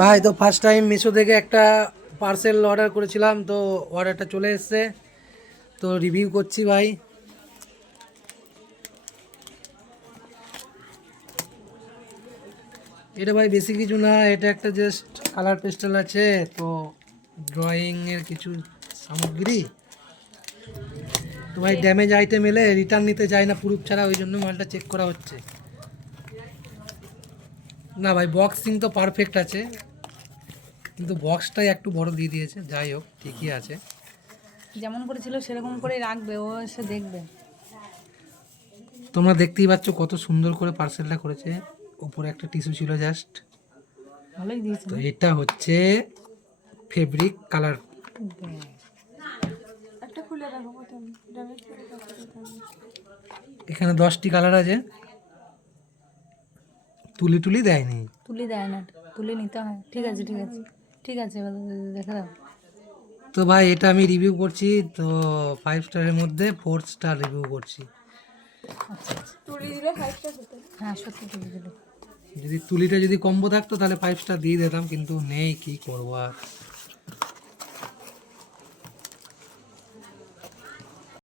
ভাই তো first time Meesho থেকে একটা পার্সেল অর্ডার করেছিলাম, তো অর্ডারটা চলে এসেছে, তো রিভিউ করছি ভাই। এটা ভাই বেশি কিছু না, এটা একটা জাস্ট কালার পেস্টেল আছে, তো ড্রয়িংয়ের কিছু সামগ্রী। তো ভাই ড্যামেজ আইটেম এলে রিটার্ন নিতে চাই না প্রুফ ছাড়া, ওই জন্য মালটা চেক করা হচ্ছে। না ভাই বক্সিং তো পারফেক্ট আছে, কিন্তু বক্সটাই একটু বড় দিয়ে দিয়েছে, যাই হোক ঠিকই আছে। যেমন করেছিল সেরকম করে রাখবে, ও এসে দেখবে। তোমরা দেখতেই পাচ্ছ কত সুন্দর করে পার্সেলটা করেছে, উপরে একটা টিস্যু ছিল জাস্ট। ভালোই দিয়েছে। তো এটা হচ্ছে ফেব্রিক কালার। একটা খুলে রাখো প্রথম। এখানে 10টি কালার আছে, তুলি টুলি দেয়নি। তুলি দেয় না, তুলি নিতে হয়। ঠিক আছে ঠিক আছে ঠিক আছে, এবার দেখে দাও। তো ভাই এটা আমি রিভিউ করছি, তো 5 স্টারের মধ্যে 4 স্টার রিভিউ করছি। আচ্ছা আচ্ছা, তুলি দিলে 5 স্টার হতো। হ্যাঁ সত্যি তুলি দিল। যদি তুলিটা যদি কম্বো থাকতো তাহলে 5 স্টার দিয়ে দিতাম, কিন্তু নেই, কি করবো আর।